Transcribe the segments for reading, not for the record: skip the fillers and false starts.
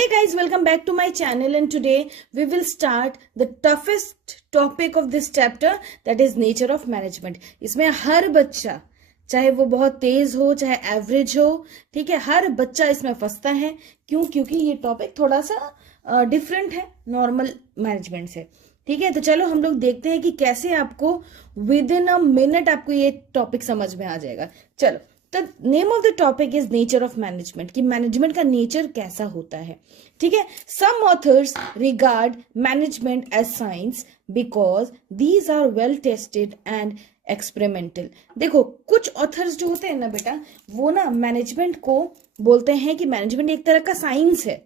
Hey guys, welcome back to my channel, and today we will start the toughest topic of this chapter, that is nature of management. इसमें हर बच्चा, चाहे वो बहुत तेज हो चाहे average हो, ठीक है, हर बच्चा इसमें फंसता है। क्यों? क्योंकि ये टॉपिक थोड़ा सा डिफरेंट है नॉर्मल मैनेजमेंट से। ठीक है, तो चलो हम लोग देखते हैं कि कैसे आपको विद इन अ मिनट आपको ये टॉपिक समझ में आ जाएगा। चलो, the name of the topic is nature of management, कि मैनेजमेंट का नेचर कैसा होता है। ठीक है, some authors regard management as science because these are well tested and experimental. देखो, कुछ ऑथर्स जो होते हैं ना बेटा, वो ना मैनेजमेंट को बोलते हैं कि मैनेजमेंट एक तरह का साइंस है।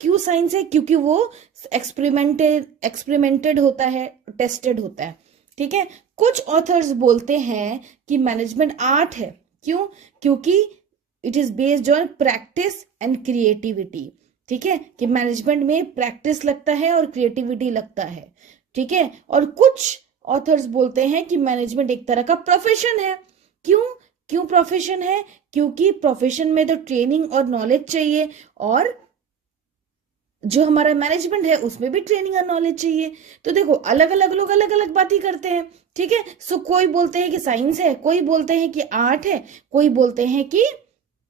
क्यों साइंस है? क्योंकि वो एक्सपेरिमेंटेड होता है, टेस्टेड होता है। ठीक है, कुछ ऑथर्स बोलते हैं कि मैनेजमेंट आर्ट है। क्यों? क्योंकि it is based on practice and creativity. ठीक है, कि मैनेजमेंट में प्रैक्टिस लगता है और क्रिएटिविटी लगता है। ठीक है, और कुछ ऑथर्स बोलते हैं कि मैनेजमेंट एक तरह का प्रोफेशन है। क्यों प्रोफेशन है? क्योंकि प्रोफेशन में तो ट्रेनिंग और नॉलेज चाहिए, और जो हमारा मैनेजमेंट है उसमें भी ट्रेनिंग और नॉलेज चाहिए। तो देखो, अलग अलग लोग अलग अलग बातें करते हैं। ठीक है, सो कोई बोलते हैं कि साइंस है, कोई बोलते हैं कि आर्ट है, कोई बोलते हैं कि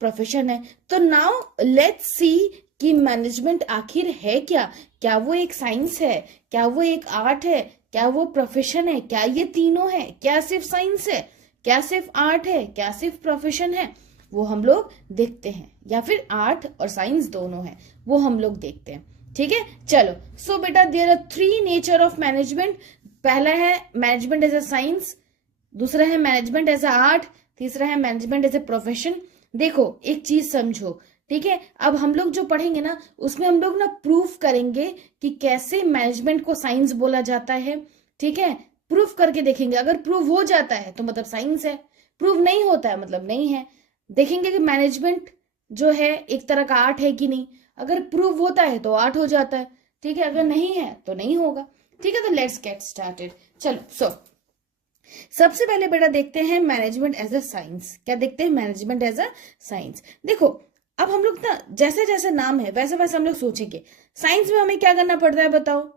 प्रोफेशन है। तो नाउ लेट्स सी कि मैनेजमेंट आखिर है क्या। क्या वो एक साइंस है? क्या वो एक आर्ट है? क्या वो प्रोफेशन है? क्या ये तीनों है? क्या सिर्फ साइंस है? क्या सिर्फ आर्ट है? क्या सिर्फ प्रोफेशन है? वो हम लोग देखते हैं, या फिर आर्ट और साइंस दोनों है, वो हम लोग देखते हैं। ठीक है, चलो। सो बेटा, there are 3 nature of management. पहला है मैनेजमेंट एज अ साइंस, दूसरा है मैनेजमेंट एज अ आर्ट, तीसरा है मैनेजमेंट एज अ प्रोफेशन। देखो, एक चीज समझो। ठीक है, अब हम लोग जो पढ़ेंगे ना, उसमें हम लोग ना प्रूफ करेंगे कि कैसे मैनेजमेंट को साइंस बोला जाता है। ठीक है, प्रूफ करके देखेंगे। अगर प्रूफ हो जाता है तो मतलब साइंस है, प्रूफ नहीं होता है मतलब नहीं है। देखेंगे कि मैनेजमेंट जो है एक तरह का आर्ट है कि नहीं। अगर प्रूव होता है तो आर्ट हो जाता है। ठीक है, अगर नहीं है तो नहीं होगा। ठीक है, तो लेट्स गेट स्टार्टेड। चलो, सबसे पहले बेटा देखते हैं मैनेजमेंट एज अ साइंस। क्या देखते हैं? Management as a science. देखो, अब हम लोग ना जैसे जैसे नाम है वैसे वैसे हम लोग सोचेंगे। साइंस में हमें क्या करना पड़ता है बताओ?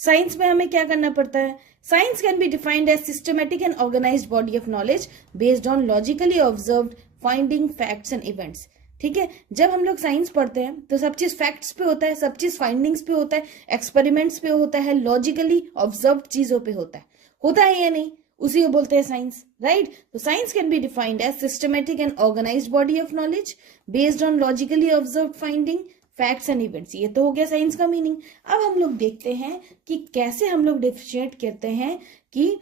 साइंस में हमें क्या करना पड़ता है? Science can be defined as systematic and organised body of knowledge based on logically observed finding facts and events. ठीक है, जब हम लोग साइंस पढ़ते हैं तो सब चीज फैक्ट्स पे होता है, सब चीज फाइंडिंग्स पे होता है, एक्सपेरिमेंट्स पे होता है, लॉजिकली ऑब्जर्व्ड चीजों पे होता है या नहीं? उसी को बोलते हैं साइंस, राइट? तो science can be defined as systematic and organised body of knowledge based on logically observed finding facts and events. ये तो हो गया साइंस का मीनिंग। अब हम लोग देखते हैं कि कैसे हम लोग डिफरेंशिएट करते हैं कि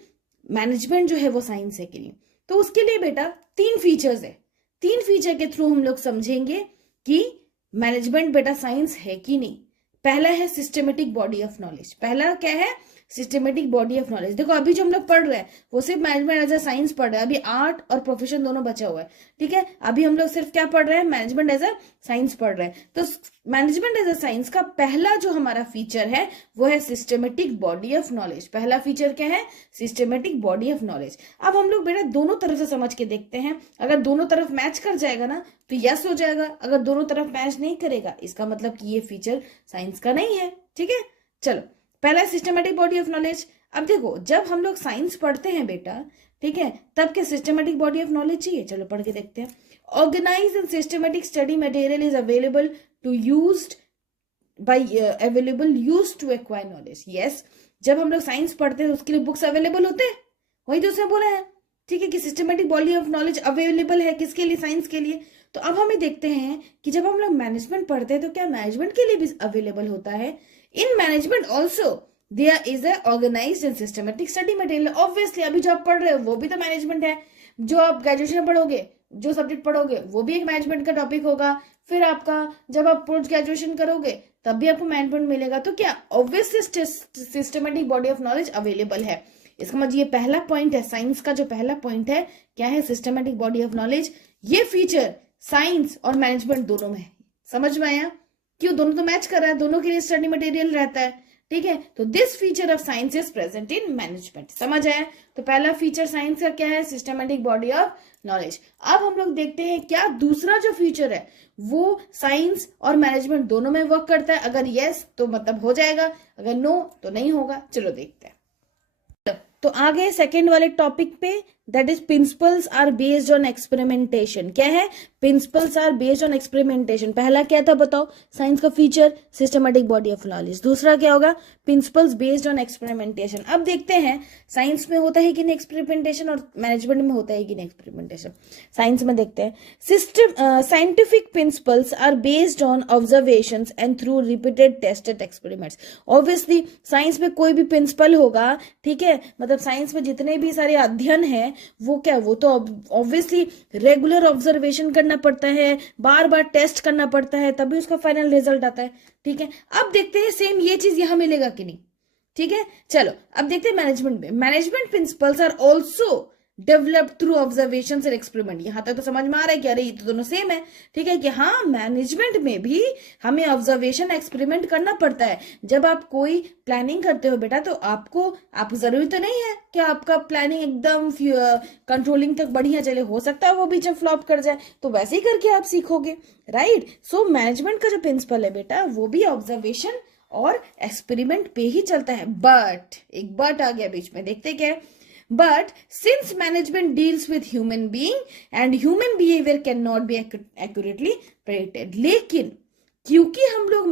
मैनेजमेंट जो है वो साइंस है कि नहीं। तो उसके लिए बेटा 3 फीचर्स है। 3 फीचर के थ्रू हम लोग समझेंगे कि मैनेजमेंट बेटा साइंस है कि नहीं। पहला है सिस्टमेटिक बॉडी ऑफ नॉलेज। पहला क्या है? Systematic body of knowledge. देखो, अभी जो हम लोग पढ़ रहे हैं वो सिर्फ मैनेजमेंट एज अ साइंस पढ़ रहे हैं। अभी आर्ट और प्रोफेशन दोनों बचा हुआ है। ठीक है, अभी हम लोग सिर्फ क्या पढ़ रहे हैं? मैनेजमेंट एज अ साइंस पढ़ रहे हैं। तो मैनेजमेंट एज अ साइंस का पहला जो हमारा फीचर है वो है सिस्टमेटिक बॉडी ऑफ नॉलेज। पहला फीचर क्या है? Systematic body of knowledge. अब हम लोग बेटा दोनों तरफ से समझ के देखते हैं। अगर दोनों तरफ मैच कर जाएगा ना तो यस हो जाएगा। अगर दोनों तरफ मैच नहीं करेगा, इसका मतलब कि ये फीचर साइंस का नहीं है। ठीक है, चलो, पहला सिस्टमेटिक बॉडी ऑफ नॉलेज। अब देखो, जब हम लोग साइंस पढ़ते हैं बेटा, ठीक है, तब के सिस्टमेटिक बॉडी ऑफ नॉलेज चाहिए। चलो पढ़ के देखते हैं। Organised and systematic study material is available to used to acquire knowledge. Yes, जब हम लोग साइंस पढ़ते हैं तो उसके लिए बुक्स अवेलेबल होते हैं, वही तो उसने बोला है। ठीक है, कि systematic body of knowledge available है किसके लिए? साइंस के लिए। तो अब हमें देखते हैं कि जब हम लोग मैनेजमेंट पढ़ते हैं तो क्या मैनेजमेंट के लिए भी अवेलेबल होता है? In management also there is a organized and systematic study material. Obviously अभी जो आप पढ़ रहे हो वो भी तो मैनेजमेंट है। जो आप ग्रेजुएशन पढ़ोगे, जो सब्जेक्ट पढ़ोगे, वो भी एक मैनेजमेंट का टॉपिक होगा। फिर आपका जब आप पोस्ट ग्रेजुएशन करोगे तब भी आपको मैनेजमेंट मिलेगा। तो क्या obviously systematic body of knowledge available है। इसका मतलब ये पहला पॉइंट है, साइंस का जो पहला पॉइंट है क्या है? Systematic body of knowledge. ये फीचर साइंस और मैनेजमेंट दोनों में है। समझ में आया? क्यों? दोनों तो मैच कर रहा है, दोनों के लिए स्टडी मटेरियल रहता है। ठीक है, तो this feature of science is present in management. समझ आया? तो पहला फीचर साइंस का क्या है? Systematic body of knowledge. अब हम लोग देखते हैं क्या दूसरा जो फीचर है वो साइंस और मैनेजमेंट दोनों में वर्क करता है। अगर यस तो मतलब हो जाएगा, अगर नो तो नहीं होगा। चलो देखते हैं। तो आगे सेकेंड वाले टॉपिक पे, that is principles are based on experimentation. क्या है? Principles are based on experimentation. पहला क्या था बताओ? साइंस का feature systematic body of knowledge. दूसरा क्या होगा? Principles based on experimentation. अब देखते हैं साइंस में होता है कि नहीं एक्सपेरिमेंटेशन, और मैनेजमेंट में होता है कि नहीं एक्सपेरिमेंटेशन। साइंस में देखते हैं, system scientific principles are based on observations and through repeated tested experiments. Obviously science में कोई भी प्रिंसिपल होगा, ठीक है, मतलब साइंस में जितने भी सारे अध्ययन है वो क्या, वो तो ऑब्वियसली रेगुलर ऑब्जर्वेशन करना पड़ता है, बार बार टेस्ट करना पड़ता है, तभी उसका फाइनल रिजल्ट आता है। ठीक है, अब देखते हैं सेम ये चीज यहां मिलेगा कि नहीं। ठीक है, चलो अब देखते हैं मैनेजमेंट में। Management principles are also developed through observation और एक्सपेरिमेंट। यहां तक तो समझ में आ रहा है कि अरे ये तो दोनों सेम है। ठीक है, कि हाँ मैनेजमेंट में भी हमें ऑब्जर्वेशन एक्सपेरिमेंट करना पड़ता है। जब आप कोई प्लानिंग करते हो बेटा, तो आपको जरूरी तो नहीं है कि आपका प्लानिंग एकदम कंट्रोलिंग तक बढ़िया चले, हो सकता है वो बीच में फ्लॉप कर जाए, तो वैसे ही करके आप सीखोगे, राइट। सो मैनेजमेंट का जो प्रिंसिपल है बेटा, वो भी ऑब्जर्वेशन और एक्सपेरिमेंट पे ही चलता है। बट एक बट आ गया बीच में, देखते क्या है। But since management deals with human being and human behavior cannot be accurately predicted, लेकिन क्योंकि हम लोग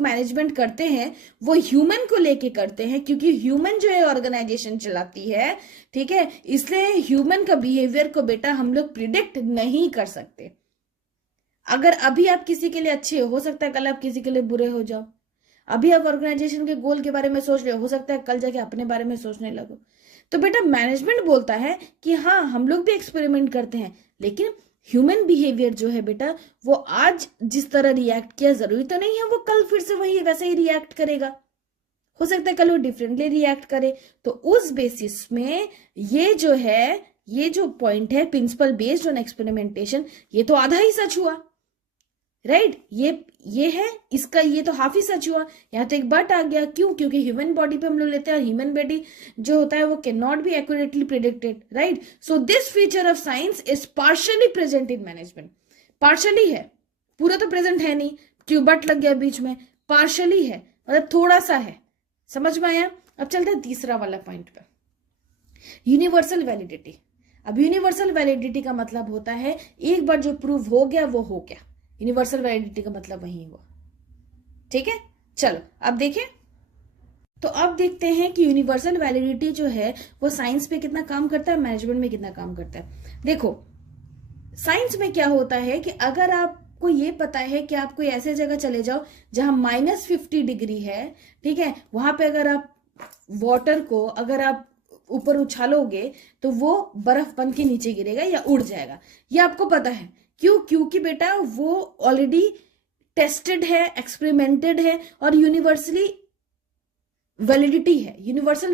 मैनेजमेंट करते हैं वो ह्यूमन को लेके करते हैं, क्योंकि ह्यूमन जो है ऑर्गेनाइजेशन चलाती है, ठीक है, इसलिए ह्यूमन का बिहेवियर को बेटा हम लोग प्रिडिक्ट नहीं कर सकते। अगर अभी आप किसी के लिए अच्छे हो सकता है कल आप किसी के लिए बुरे हो जाओ। अभी आप ऑर्गेनाइजेशन के गोल के बारे में सोच रहे हो सकता है कल जाके अपने बारे में सोचने लगो। तो बेटा मैनेजमेंट बोलता है कि हाँ हम लोग भी एक्सपेरिमेंट करते हैं, लेकिन ह्यूमन बिहेवियर जो है बेटा, वो आज जिस तरह रिएक्ट किया जरूरी तो नहीं है वो कल फिर से वही वैसे ही रिएक्ट करेगा। हो सकता है कल वो डिफरेंटली रिएक्ट करे। तो उस बेसिस में ये जो पॉइंट है प्रिंसिपल बेस्ड ऑन एक्सपेरिमेंटेशन, ये तो आधा ही सच हुआ, राइट। ये है इसका, ये तो हाफ ही सच हुआ। यहाँ तो एक बट आ गया, क्यों? क्योंकि ह्यूमन बॉडी पे हम लोग लेते हैं, और ह्यूमन बॉडी जो होता है वो can not be accurately predicted, right. So this feature of science is partially present in management. Partially है, पूरा तो प्रेजेंट है नहीं, क्यों बट लग गया बीच में। पार्शियली है मतलब थोड़ा सा है। समझ में आया? अब चलते हैं तीसरा वाला पॉइंट पे, यूनिवर्सल वैलिडिटी। अब यूनिवर्सल वैलिडिटी का मतलब होता है एक बार जो प्रूव हो गया वो हो गया। यूनिवर्सल वैलिडिटी का मतलब वही हुआ। ठीक है, चलो अब देखें। तो अब देखते हैं कि यूनिवर्सल वैलिडिटी जो है वो साइंस पे कितना काम करता है, मैनेजमेंट में कितना काम करता है। देखो साइंस में क्या होता है कि अगर आपको ये पता है कि आप कोई ऐसे जगह चले जाओ जहां -50 डिग्री है, ठीक है, वहां पे अगर आप वाटर को अगर आप ऊपर उछालोगे तो वो बर्फ बन के नीचे गिरेगा या उड़ जाएगा, ये आपको पता है। क्यों? क्योंकि बेटा वो ऑलरेडी टेस्टेड है, एक्सपेरिमेंटेड है, और यूनिवर्सल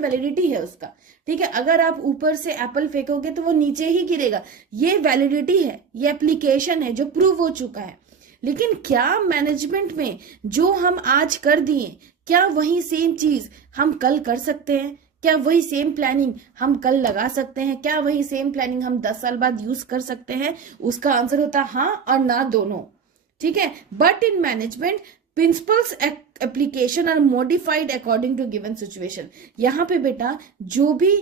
वैलिडिटी है उसका। ठीक है, अगर आप ऊपर से एप्पल फेंकोगे तो वो नीचे ही गिरेगा, ये वैलिडिटी है, ये एप्लीकेशन है जो प्रूव हो चुका है। लेकिन क्या मैनेजमेंट में जो हम आज कर दिए, क्या वही सेम चीज हम कल कर सकते हैं? क्या वही सेम प्लानिंग हम कल लगा सकते हैं? क्या वही सेम प्लानिंग हम 10 साल बाद यूज कर सकते हैं? उसका आंसर होता है हाँ और ना दोनों। ठीक है, but in management principles application are modified according to given situation. यहाँ पे बेटा जो भी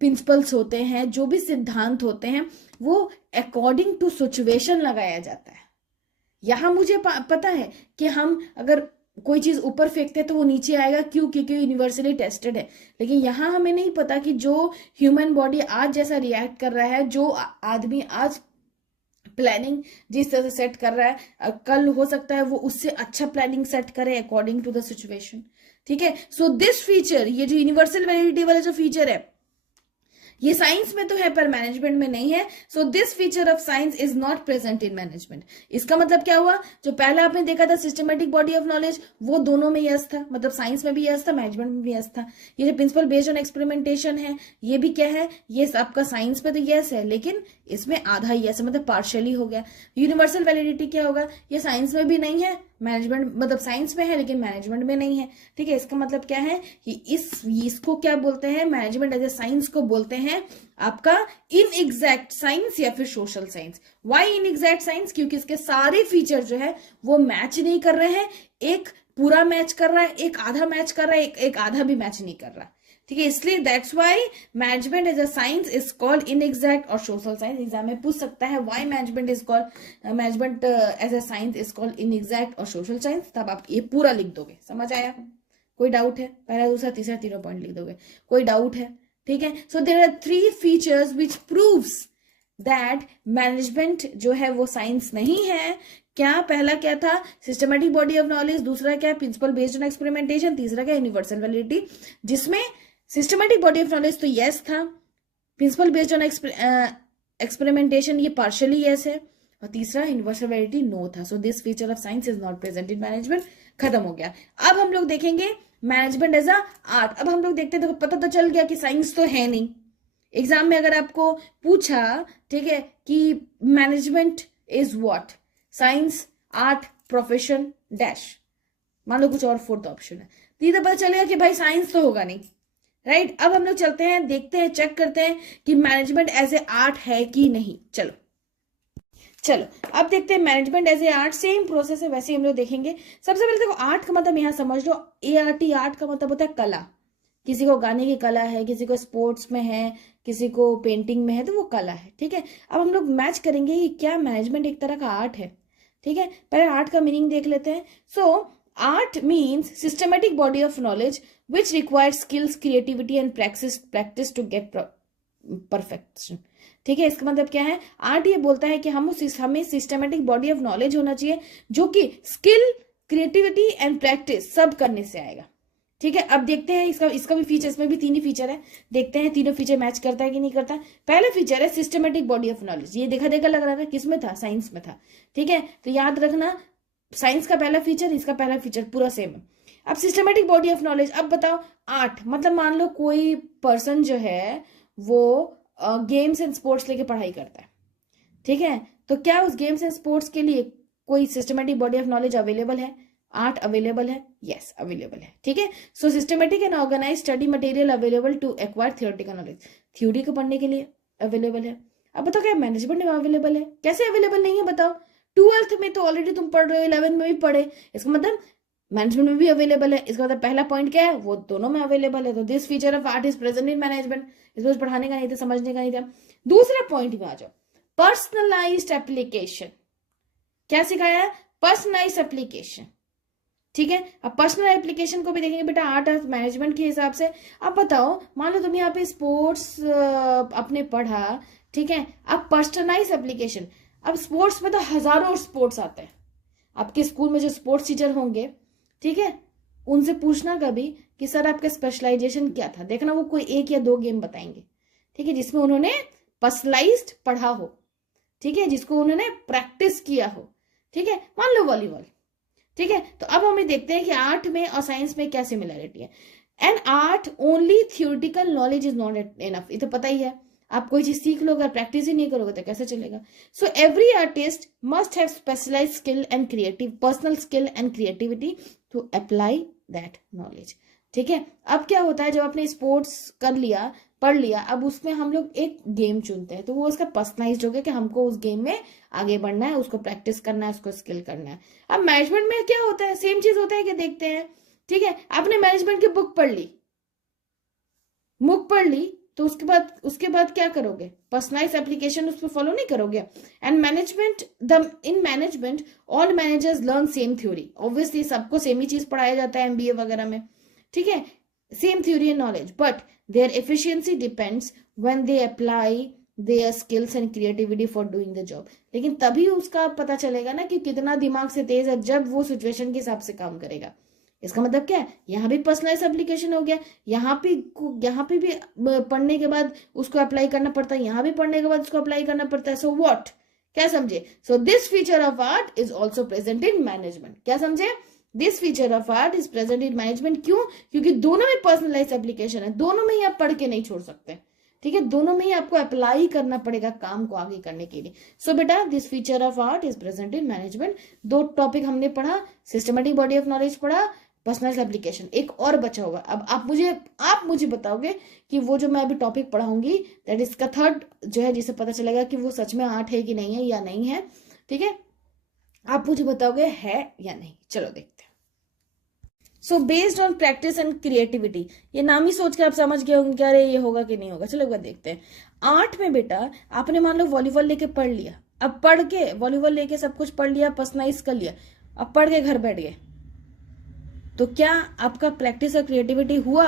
प्रिंसिपल्स होते हैं, जो भी सिद्धांत होते हैं, वो अकॉर्डिंग टू सिचुएशन लगाया जाता है। यहां मुझे पता है कि हम अगर कोई चीज ऊपर फेंकते हैं तो वो नीचे आएगा, क्यों? क्योंकि यूनिवर्सली टेस्टेड है। लेकिन यहां हमें नहीं पता कि जो ह्यूमन बॉडी आज जैसा रिएक्ट कर रहा है, जो आदमी आज प्लानिंग जिस तरह से सेट कर रहा है, कल हो सकता है वो उससे अच्छा प्लानिंग सेट करे अकॉर्डिंग टू द सिचुएशन। ठीक है, सो दिस फीचर, ये जो यूनिवर्सल वैलिडिटी वाला जो फीचर है, ये साइंस में तो है पर मैनेजमेंट में नहीं है। So this feature of science is not present in management. इसका मतलब क्या हुआ? जो पहले आपने देखा था सिस्टमेटिक बॉडी ऑफ नॉलेज, वो दोनों में यस था, मतलब साइंस में भी यस था, मैनेजमेंट में भी यस था। ये जो प्रिंसिपल बेस्ड ऑन एक्सपेरिमेंटेशन है, ये भी क्या है, ये आपका साइंस में तो यस है, लेकिन इसमें आधा यस है, मतलब पार्शियली हो गया। यूनिवर्सल वैलिडिटी क्या होगा? ये साइंस में भी नहीं है मैनेजमेंट मतलब साइंस में है लेकिन मैनेजमेंट में नहीं है। ठीक है, इसका मतलब क्या है कि इसको क्या बोलते हैं, मैनेजमेंट एज ए साइंस को बोलते हैं आपका इनएग्जैक्ट साइंस या फिर social science. Why inexact science? क्योंकि इसके सारे फीचर जो है वो मैच नहीं कर रहे हैं, एक पूरा मैच कर रहा है, एक आधा मैच कर रहा है, एक आधा भी मैच नहीं कर रहा। ठीक है, इसलिए that's why management as a science is called inexact और सोशल साइंस। एग्जाम में पूछ सकता है why management is called management as a science is called inexact और सोशल साइंस, तब आप ये पूरा लिख दोगे। समझ आया? कोई डाउट है? पहला दूसरा तीसरा तीनों पॉइंट लिख दोगे। कोई डाउट है? ठीक है, so there are 3 features which proves that management जो है वो साइंस नहीं है। क्या? पहला क्या था? Systematic body of knowledge. दूसरा क्या है? Principle based on experimentation. तीसरा क्या? Universal validity. जिसमें सिस्टमेटिक बॉडी ऑफ नॉलेज तो यस था, प्रिंसिपल बेस्ड ऑन एक्सपेरिमेंटेशन ये पार्शियली यस है, और तीसरा यूनिवर्सल वैलिडिटी नो था। So this feature of science is not present in management. खत्म हो गया। अब हम लोग देखेंगे मैनेजमेंट एज अ आर्ट। अब हम लोग देखते हैं, देखो पता तो चल गया कि साइंस तो है नहीं। एग्जाम में अगर आपको पूछा, ठीक है, कि management is what, science, art, profession dash, मान लो कुछ और फोर्थ ऑप्शन है, तो ये तो पता चलेगा कि भाई साइंस तो होगा नहीं। राइट, अब हम लोग चलते हैं, देखते हैं, चेक करते हैं कि मैनेजमेंट एज ए आर्ट है कि नहीं। चलो अब देखते हैं management as a art. Same process है, वैसे ही हम लोग देखेंगे। सबसे पहले देखो, आर्ट का मतलब यहां समझ लो, ART, आर्ट का मतलब होता है कला। किसी को गाने की कला है, किसी को स्पोर्ट्स में है, किसी को पेंटिंग में है, तो वो कला है। ठीक है, अब हम लोग मैच करेंगे कि क्या मैनेजमेंट एक तरह का आर्ट है। ठीक है, पहले आर्ट का मीनिंग देख लेते हैं। सो art means systematic body of knowledge which requires skills, creativity and practice to get perfection. ठीक है, इसका मतलब क्या है? आर्ट ये बोलता है कि हमें सिस्टमेटिक बॉडी ऑफ नॉलेज होना चाहिए जो कि स्किल, क्रिएटिविटी एंड प्रैक्टिस सब करने से आएगा। ठीक है, अब देखते हैं इसका भी फीचर, इसमें भी 3 ही फीचर है। देखते हैं तीनों फीचर मैच करता है कि नहीं करता। पहला फीचर है सिस्टमेटिक बॉडी ऑफ नॉलेज। ये देखा लग रहा था, किसमें था? साइंस में था। ठीक है, तो याद रखना, साइंस का पहला फीचर, इसका पहला फीचर पूरा सेम है। अब सिस्टमेटिक बॉडी ऑफ नॉलेज। अब बताओ, आर्ट मतलब मान लो कोई पर्सन जो है वो गेम्स एंड स्पोर्ट्स लेके पढ़ाई करता है। ठीक है, तो क्या उस गेम्स एंड स्पोर्ट्स के लिए कोई systematic body of knowledge available है? आर्ट अवेलेबल है? यस, अवेलेबल है। ठीक है, so systematic and organise study material available to acquire theoretical knowledge. Theory को पढ़ने के लिए अवेलेबल है। अब बताओ, क्या मैनेजमेंट में अवेलेबल है? कैसे अवेलेबल नहीं है बताओ? 12th में तो ऑलरेडी तुम पढ़ रहे हो, 11th में भी पढ़े, इसका मतलब मैनेजमेंट में भी अवेलेबल है। इसका मतलब पहला पॉइंट क्या है? वो दोनों में अवेलेबल है। तो this feature of art is present in management. इसको पढ़ाने का नहीं था, समझने का नहीं था। दूसरा पॉइंट में आ जाओ, पर्सनलाइज्ड एप्लीकेशन। क्या सिखाया है? Personalised application. ठीक है, अब पर्सनल एप्लीकेशन को भी देखेंगे बेटा आर्ट और मैनेजमेंट के हिसाब से। अब बताओ, मान लो तुम यहाँ पे स्पोर्ट्स अपने पढ़ा, ठीक है, अब पर्सनलाइज्ड एप्लीकेशन। अब स्पोर्ट्स में तो हजारों स्पोर्ट्स आते हैं। आपके स्कूल में जो स्पोर्ट्स टीचर होंगे, ठीक है, उनसे पूछना कभी कि सर आपका स्पेशलाइजेशन क्या था। देखना वो कोई 1 या 2 गेम बताएंगे, ठीक है, जिसमें उन्होंने पर्सनलाइज्ड पढ़ा हो, ठीक है, जिसको उन्होंने प्रैक्टिस किया हो। ठीक है, मान लो वॉलीबॉल। ठीक है, तो अब हमें देखते हैं कि आर्ट में और साइंस में क्या सिमिलरिटी है। And art only theoretical knowledge is not enough. ये तो पता ही है, आप कोई चीज सीख लो, अगर प्रैक्टिस ही नहीं करोगे तो कैसे चलेगा। So every artist must have specialised skill and creative personal skill and creativity to apply that knowledge. ठीक है, अब क्या होता है, जब आपने स्पोर्ट्स कर लिया, पढ़ लिया, अब उसमें हम लोग एक गेम चुनते हैं, तो वो उसका पर्सनलाइज्ड हो गया कि हमको उस गेम में आगे बढ़ना है, उसको प्रैक्टिस करना है, उसको स्किल करना है। अब मैनेजमेंट में क्या होता है? सेम चीज होता है कि देखते हैं। ठीक है, आपने मैनेजमेंट की बुक पढ़ ली, तो उसके बाद क्या करोगे? पर्सनलाइज्ड एप्लीकेशन उस पर फॉलो नहीं करोगे। And in management all managers learn same theory. Obviously सबको सेम ही चीज पढ़ाया जाता है MBA वगैरह में। ठीक है, same theory and knowledge, but their efficiency depends when they apply their skills and creativity for doing the job. लेकिन तभी उसका पता चलेगा ना कि कितना दिमाग से तेज है, जब वो सिचुएशन के हिसाब से काम करेगा। इसका मतलब क्या है? यहाँ भी पर्सनलाइज एप्लीकेशन हो गया, यहाँ पे भी पढ़ने के बाद उसको अप्लाई करना पड़ता है, यहाँ भी पढ़ने के बाद उसको अप्लाई करना पड़ता है। सो व्हाट, क्या समझे? So this feature of art is also present in management. क्या समझे? This feature of art is present in management. क्यों? क्योंकि दोनों में पर्सनलाइज एप्लीकेशन है, दोनों में ही आप पढ़ के नहीं छोड़ सकते। ठीक है, दोनों में ही आपको अप्लाई करना पड़ेगा काम को आगे करने के लिए। सो बेटा this feature of art is present in management. दो टॉपिक हमने पढ़ा, सिस्टमेटिक बॉडी ऑफ नॉलेज पढ़ा, पर्सनल एप्लीकेशन। एक और बचा होगा, अब आप मुझे बताओगे कि वो जो मैं अभी टॉपिक पढ़ाऊंगी दैट इसका थर्ड जो है, जिससे पता चलेगा कि वो सच में आर्ट है कि नहीं है या नहीं है, ठीक है, आप मुझे बताओगे है या नहीं। चलो देखते हैं। So based on practice and creativity, ये नाम ही सोच के आप समझ गए होंगे क्या, अरे ये होगा कि नहीं होगा। चलो एक बार देखते हैं। आर्ट में बेटा आपने मान लो वॉलीबॉल लेके पढ़ लिया, अब पढ़ के वॉलीबॉल लेके सब कुछ पढ़ लिया, पर्सनलाइज कर लिया, अब पढ़ के घर बैठ गए, तो क्या आपका प्रैक्टिस और क्रिएटिविटी हुआ?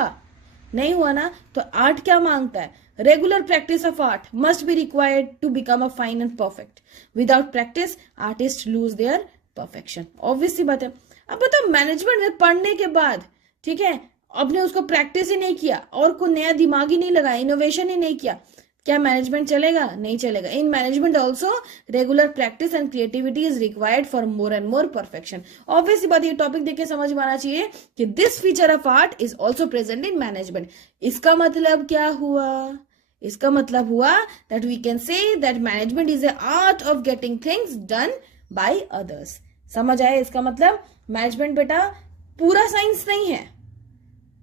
नहीं हुआ ना। तो आर्ट क्या मांगता है? Regular practice of art must be required to become a fine and perfect. Without practice artist lose their perfection. Obvious सी बात है। अब बताओ मैनेजमेंट में पढ़ने के बाद, ठीक है, आपने उसको प्रैक्टिस ही नहीं किया और कोई नया दिमाग ही नहीं लगाया, इनोवेशन ही नहीं किया, क्या मैनेजमेंट चलेगा? नहीं चलेगा। In management also regular practice and creativity is required for more and more perfection. Obviously बात, ये टॉपिक देख के समझ में आना चाहिए कि this feature of art is also present in management. इसका मतलब क्या हुआ? इसका मतलब हुआ that we can say that management is a art of getting things done by others. समझ आया? इसका मतलब मैनेजमेंट बेटा पूरा साइंस नहीं है,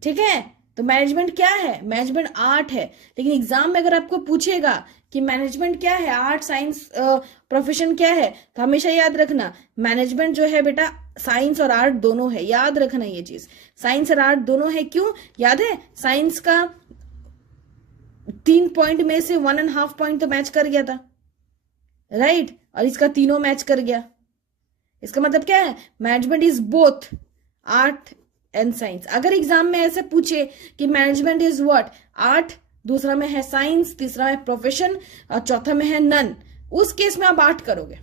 ठीक है। तो मैनेजमेंट क्या है? मैनेजमेंट आर्ट है। लेकिन एग्जाम में अगर आपको पूछेगा कि मैनेजमेंट क्या है, आर्ट साइंस प्रोफेशन क्या है, तो हमेशा याद रखना मैनेजमेंट जो है बेटा साइंस और आर्ट दोनों है। याद रखना ये चीज, साइंस और आर्ट दोनों है। क्यों? याद है साइंस का 3 पॉइंट में से 1.5 पॉइंट तो मैच कर गया था, राइट, और इसका तीनों मैच कर गया। इसका मतलब क्या है? Management is both art and science. अगर एग्जाम में ऐसे पूछे कि मैनेजमेंट इज व्हाट, आर्ट, दूसरा में है साइंस, तीसरा में प्रोफेशन और चौथा में है नन, उस केस में आप आर्ट करोगे,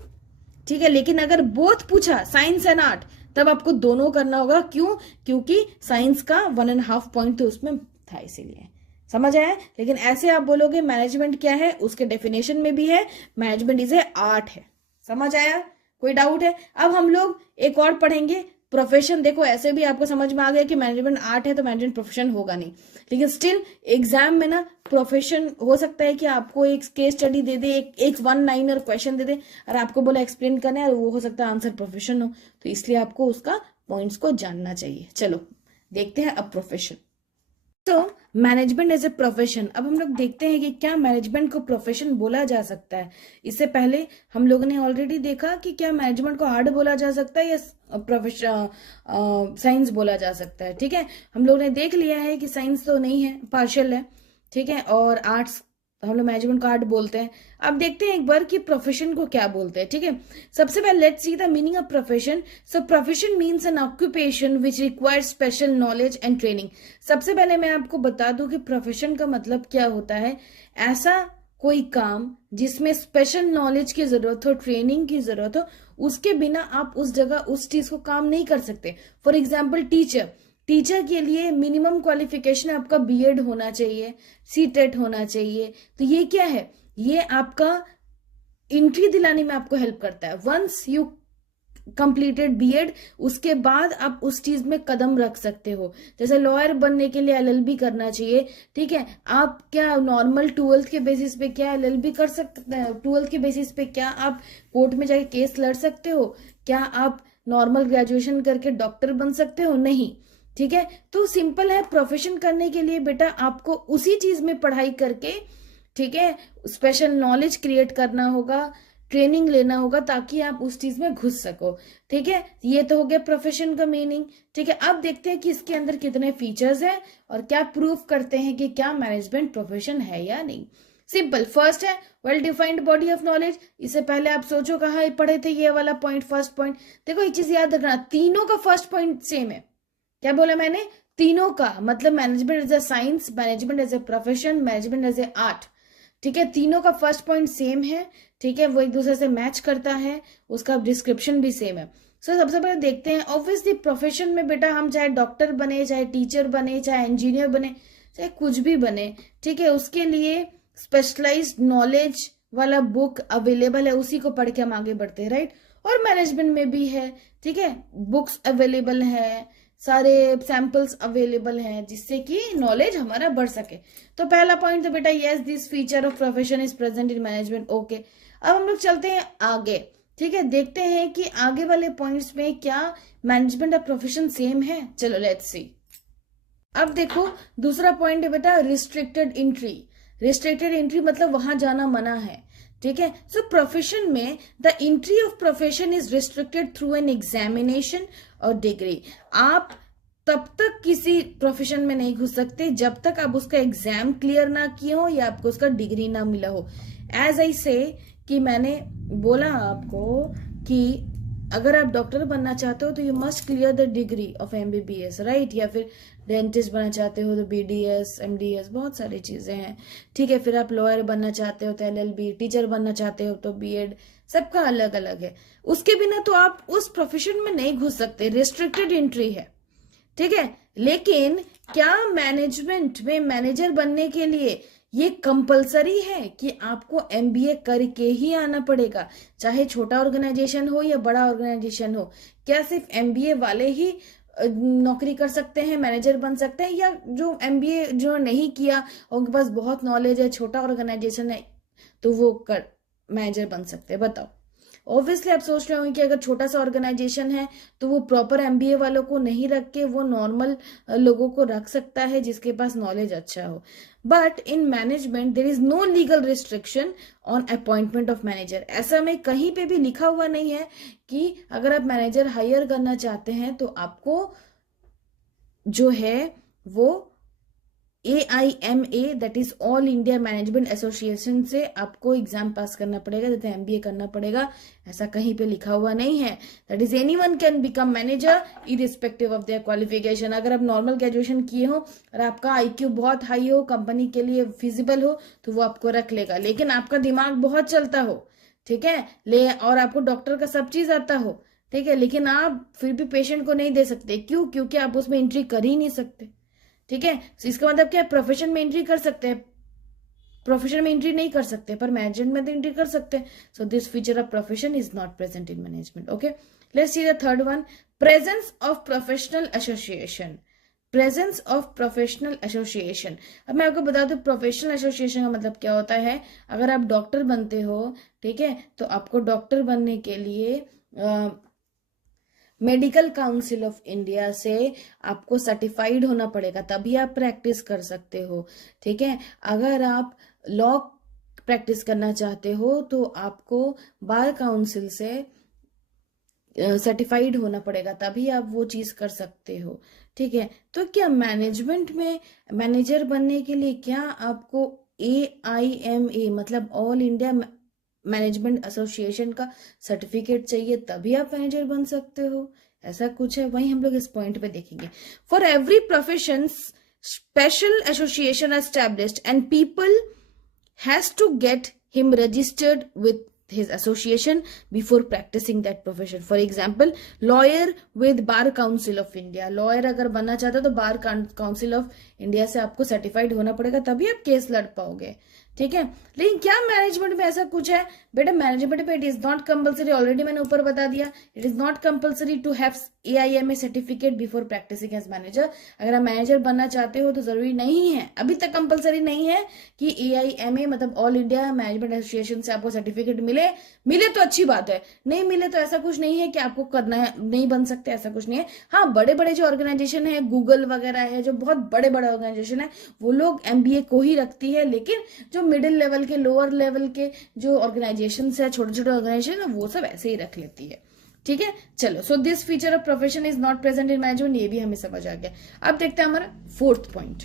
ठीक है। लेकिन अगर बोथ पूछा साइंस एंड आर्ट, तब आपको दोनों करना होगा। क्यों? क्योंकि साइंस का 1.5 पॉइंट तो उसमें था, इसीलिए। समझ आया? लेकिन ऐसे आप बोलोगे मैनेजमेंट क्या है, उसके डेफिनेशन में भी है मैनेजमेंट इज ए आर्ट है। समझ आया? कोई डाउट है? अब हम लोग एक और पढ़ेंगे प्रोफेशन। देखो ऐसे भी आपको समझ में आ गया कि मैनेजमेंट आर्ट है तो मैनेजमेंट प्रोफेशन होगा नहीं, लेकिन स्टिल एग्जाम में ना प्रोफेशन हो सकता है कि आपको एक केस स्टडी दे दे, एक 1 लाइनर क्वेश्चन दे दे और आपको बोला एक्सप्लेन करना है, और वो हो सकता है आंसर प्रोफेशन हो, तो इसलिए आपको उसका पॉइंट्स को जानना चाहिए। चलो देखते हैं अब प्रोफेशन। तो मैनेजमेंट एज ए प्रोफेशन, अब हम लोग देखते हैं कि क्या मैनेजमेंट को प्रोफेशन बोला जा सकता है। इससे पहले हम लोगों ने ऑलरेडी देखा कि क्या मैनेजमेंट को आर्ट बोला जा सकता है या प्रोफेशन साइंस बोला जा सकता है, ठीक है। हम लोग ने देख लिया है कि साइंस तो नहीं है, पार्शियल है, ठीक है, और आर्ट्स हम लोग मैनेजमेंट को आर्ट बोलते हैं। अब देखते हैं एक बार कि प्रोफेशन को क्या बोलते हैं, ठीक है। सबसे पहले let's see the meaning of profession. So profession means N occupation which requires special knowledge and training. सबसे पहले मैं आपको बता दूं कि प्रोफेशन का मतलब क्या होता है। ऐसा कोई काम जिसमें स्पेशल नॉलेज की जरूरत हो, ट्रेनिंग की जरूरत हो, उसके बिना आप उस जगह उस चीज को काम नहीं कर सकते। फॉर एग्जाम्पल टीचर के लिए मिनिमम क्वालिफिकेशन आपका बीएड होना चाहिए, सीटेट होना चाहिए। तो ये क्या है? ये आपका एंट्री दिलाने में आपको हेल्प करता है। वंस यू कंप्लीटेड बीएड, उसके बाद आप उस चीज में कदम रख सकते हो। जैसे लॉयर बनने के लिए एलएलबी करना चाहिए, ठीक है। आप क्या नॉर्मल 12th के बेसिस पे क्या एलएलबी कर सकते हैं? 12th के बेसिस पे क्या आप कोर्ट में जाके केस लड़ सकते हो? क्या आप नॉर्मल ग्रेजुएशन करके डॉक्टर बन सकते हो? नहीं, ठीक है। तो सिंपल है, प्रोफेशन करने के लिए बेटा आपको उसी चीज में पढ़ाई करके, ठीक है, स्पेशल नॉलेज क्रिएट करना होगा, ट्रेनिंग लेना होगा, ताकि आप उस चीज में घुस सको, ठीक है। ये तो हो गया प्रोफेशन का मीनिंग, ठीक है। अब देखते हैं कि इसके अंदर कितने फीचर्स हैं और क्या प्रूफ करते हैं कि क्या मैनेजमेंट प्रोफेशन है या नहीं। सिंपल, फर्स्ट है well defined body of knowledge. इससे पहले आप सोचो कहाँ पढ़े थे ये वाला पॉइंट, फर्स्ट पॉइंट। देखो एक चीज याद रखना, तीनों का फर्स्ट पॉइंट सेम है। क्या बोला मैंने? तीनों का मतलब management as a science, management as a profession, management as a art, ठीक है। तीनों का फर्स्ट पॉइंट सेम है, ठीक है, वो एक दूसरे से मैच करता है, उसका डिस्क्रिप्शन भी सेम है। सो सबसे पहले देखते हैं, ऑब्वियसली प्रोफेशन में बेटा हम चाहे डॉक्टर बने, चाहे टीचर बने, चाहे इंजीनियर बने, चाहे कुछ भी बने, ठीक है, उसके लिए स्पेशलाइज्ड नॉलेज वाला बुक अवेलेबल है, उसी को पढ़ के हम आगे बढ़ते हैं, राइट। और मैनेजमेंट में भी है, ठीक है, बुक्स अवेलेबल है, सारे सैंपल्स अवेलेबल हैं जिससे कि नॉलेज हमारा बढ़ सके। तो पहला पॉइंट तो बेटा yes this feature of profession is present in management. Okay, अब हम लोग चलते हैं आगे। ठीक है, देखते हैं कि आगे वाले पॉइंट्स में क्या मैनेजमेंट और प्रोफेशन सेम है। चलो लेट्स सी। अब देखो दूसरा पॉइंट है बेटा रिस्ट्रिक्टेड एंट्री। रिस्ट्रिक्टेड एंट्री मतलब वहां जाना मना है। ठीक है, सो प्रोफेशन में the entry of profession is restricted through an examination और डिग्री। आप तब तक किसी प्रोफेशन में नहीं घुस सकते जब तक आप उसका एग्जाम क्लियर ना किए हो या आपको उसका डिग्री ना मिला हो। एज आई से कि मैंने बोला आपको कि अगर आप डॉक्टर बनना चाहते हो तो you must clear the degree of MBBS, right, या फिर डेंटिस्ट बनना चाहते हो तो बीडीएस, एमडीएस, बहुत सारी चीजें हैं। ठीक है, फिर आप लॉयर बनना चाहते हो तो एलएलबी, टीचर बनना चाहते हो तो बीएड, सबका अलग अलग है। उसके बिना तो आप उस प्रोफेशन में नहीं घुस सकते, रिस्ट्रिक्टेड एंट्री है। ठीक है, लेकिन क्या मैनेजमेंट में मैनेजर बनने के लिए ये कंपलसरी है कि आपको एमबीए करके ही आना पड़ेगा, चाहे छोटा ऑर्गेनाइजेशन हो या बड़ा ऑर्गेनाइजेशन हो? क्या सिर्फ एमबीए वाले ही नौकरी कर सकते हैं, मैनेजर बन सकते हैं, या जो एमबीए जो नहीं किया उनके पास बहुत नॉलेज है, छोटा ऑर्गेनाइजेशन है, तो वो कर मैनेजर बन सकते हैं? बताओ। ऑब्वियसली आप सोच रहे होंगे कि अगर छोटा सा ऑर्गेनाइजेशन है तो वो प्रॉपर एमबीए वालों को नहीं रख के वो नॉर्मल लोगों को रख सकता है जिसके पास नॉलेज अच्छा हो। But in management there is no legal restriction on appointment of manager. ऐसा में कहीं पे भी लिखा हुआ नहीं है कि अगर आप मैनेजर हायर करना चाहते हैं तो आपको जो है वो AIMA that is all India management association से आपको एग्जाम पास करना पड़ेगा, जैसे एमबीए करना पड़ेगा। ऐसा कहीं पे लिखा हुआ नहीं है। That is anyone can become manager irrespective of their qualification. अगर आप नॉर्मल ग्रेजुएशन किए हो और आपका आईक्यू बहुत हाई हो, कंपनी के लिए फिजिबल हो, तो वो आपको रख लेगा। लेकिन आपका दिमाग बहुत चलता हो, ठीक है, ले, और आपको डॉक्टर का सब चीज आता हो, ठीक है, लेकिन आप फिर भी पेशेंट को नहीं दे सकते। क्यों? क्योंकि आप उसमें एंट्री कर ही नहीं सकते। ठीक है, तो इसका मतलब क्या है? प्रोफेशन में एंट्री कर सकते हैं, प्रोफेशन में एंट्री नहीं कर सकते, पर मैनेजमेंट में तो एंट्री कर सकते हैं। So this feature of profession is not present in management. Okay, let's see the third one, presence of professional association. Presence of professional association. अब मैं आपको बता दूं प्रोफेशनल एसोसिएशन का मतलब क्या होता है। अगर आप डॉक्टर बनते हो, ठीक है, तो आपको डॉक्टर बनने के लिए मेडिकल काउंसिल ऑफ इंडिया से आपको सर्टिफाइड होना पड़ेगा, तभी आप प्रैक्टिस कर सकते हो। ठीक है, अगर आप लॉ प्रैक्टिस करना चाहते हो तो आपको बार काउंसिल से सर्टिफाइड होना पड़ेगा, तभी आप वो चीज कर सकते हो। ठीक है, तो क्या मैनेजमेंट में मैनेजर बनने के लिए क्या आपको AIMA मतलब ऑल इंडिया मैनेजमेंट एसोसिएशन का सर्टिफिकेट चाहिए, तभी आप मैनेजर बन सकते हो? ऐसा कुछ है, वही हम लोग इस पॉइंट पे देखेंगे। For every profession special association established and people has to get him registered with his association before practicing that profession. For example, lawyer with bar council of India. lawyer अगर बनना चाहते हो तो बार काउंसिल ऑफ इंडिया से आपको certified होना पड़ेगा, तभी आप केस लड़ पाओगे। ठीक है, लेकिन क्या मैनेजमेंट में ऐसा कुछ है? बेटा मैनेजमेंट में it is not compulsory, already मैंने ऊपर बता दिया, it is not compulsory to have AIMA certificate before practising as manager. अगर आप मैनेजर बनना चाहते हो तो जरूरी नहीं है, अभी तक कंपलसरी नहीं है कि AIMA मतलब ऑल इंडिया मैनेजमेंट एसोसिएशन से आपको सर्टिफिकेट मिले तो अच्छी बात है, नहीं मिले तो ऐसा कुछ नहीं है कि आपको करना है, नहीं बन सकते, ऐसा कुछ नहीं है। हाँ, बड़े बड़े जो ऑर्गेनाइजेशन है, गूगल वगैरह है, जो बहुत बड़े बड़े ऑर्गेनाइजेशन है, वो लोग MBA को ही रखती है, लेकिन जो मिडिल लेवल के, लोअर लेवल के जो ऑर्गेनाइजेशन है, छोटे छोटे ऑर्गेनाइजेशन है, वो सब ऐसे ही रख लेती है। ठीक है, चलो, so this feature of profession is not present in management, ये भी हमें समझ आ गया। अब देखते हैं हमारा फोर्थ पॉइंट।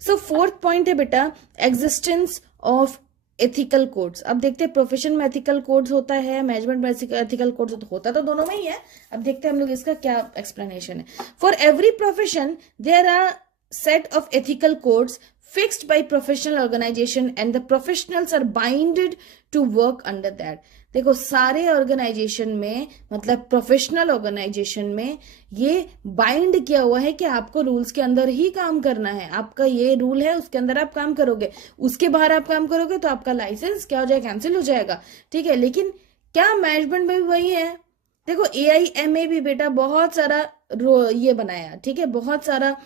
सो फोर्थ पॉइंट है बेटा एग्जिस्टेंस ऑफ एथिकल कोड्स। अब देखते हैं प्रोफेशन में एथिकल कोड्स होता है, मैनेजमेंट में एथिकल कोड्स होता तो दोनों में ही है। अब देखते हैं हम लोग इसका क्या एक्सप्लेनेशन है। For every profession there are set of ethical codes fixed by professional organization and the professionals are binded to work under that. देखो सारे ऑर्गेनाइजेशन में मतलब प्रोफेशनल ऑर्गेनाइजेशन में ये बाइंड किया हुआ है कि आपको रूल्स के अंदर ही काम करना है, आपका ये रूल है, उसके अंदर आप काम करोगे, उसके बाहर आप काम करोगे तो आपका लाइसेंस क्या हो जाएगा? कैंसिल हो जाएगा। ठीक है, लेकिन क्या मैनेजमेंट में भी वही है? देखो AIMA भी बेटा बहुत सारा ये बनाया, ठीक है, बहुत सारा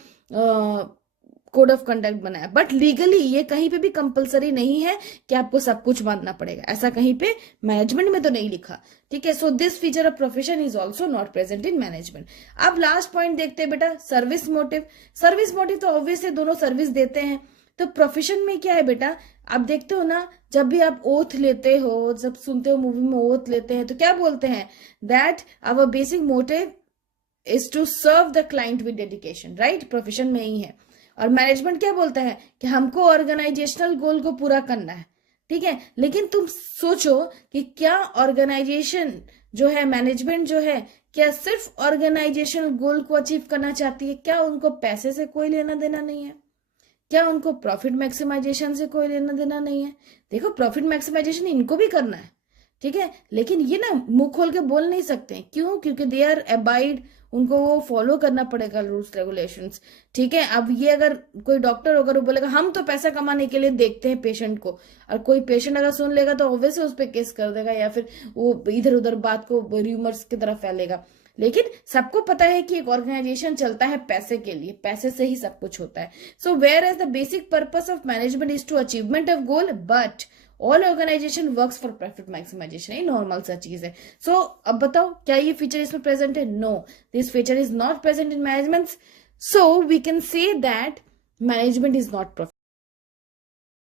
कोड ऑफ कंडक्ट बनाया, बट लीगली ये कहीं पे भी कंपलसरी नहीं है कि आपको सब कुछ मानना पड़ेगा, ऐसा कहीं पे मैनेजमेंट में तो नहीं लिखा, ठीक है। So this feature of profession is also not present in management. अब लास्ट पॉइंट देखते हैं बेटा, सर्विस मोटिव। सर्विस मोटिव तो ऑब्वियसली दोनों सर्विस देते हैं, तो प्रोफेशन में क्या है बेटा, आप देखते हो ना, जब भी आप ओथ लेते हो, जब सुनते हो मूवी में ओथ लेते हैं, तो क्या बोलते हैं, that our basic motive is to serve the client with dedication, right, profession में ही है। और मैनेजमेंट क्या बोलता है कि हमको ऑर्गेनाइजेशनल गोल को पूरा करना है, ठीक है। लेकिन तुम सोचो कि क्या ऑर्गेनाइजेशन जो है, मैनेजमेंट जो है, क्या सिर्फ ऑर्गेनाइजेशनल गोल को अचीव करना चाहती है? क्या उनको पैसे से कोई लेना देना नहीं है? क्या उनको प्रॉफिट मैक्सिमाइजेशन से कोई लेना देना नहीं है? देखो, प्रॉफिट मैक्सिमाइजेशन इनको भी करना है, ठीक है, लेकिन ये ना मुंह खोल के बोल नहीं सकते, क्यों? क्योंकि दे आर अबाइड, उनको वो फॉलो करना पड़ेगा रूल्स रेगुलेशंस, ठीक है। अब ये अगर कोई डॉक्टर होकर वो बोलेगा हम तो पैसा कमाने के लिए देखते हैं पेशेंट को, और कोई पेशेंट अगर सुन लेगा तो ऑब्वियसली उस पर केस कर देगा, या फिर वो इधर उधर बात को र्यूमर्स की तरफ फैलेगा। लेकिन सबको पता है कि एक ऑर्गेनाइजेशन चलता है पैसे के लिए, पैसे से ही सब कुछ होता है। So whereas the basic purpose of management is to achievement of goal, but all organisation works for profit maximisation, ये नॉर्मल सा चीज है। सो अब बताओ, क्या ये फीचर इसमें प्रेजेंट है? No, this feature is not present in management. So we can say that management is not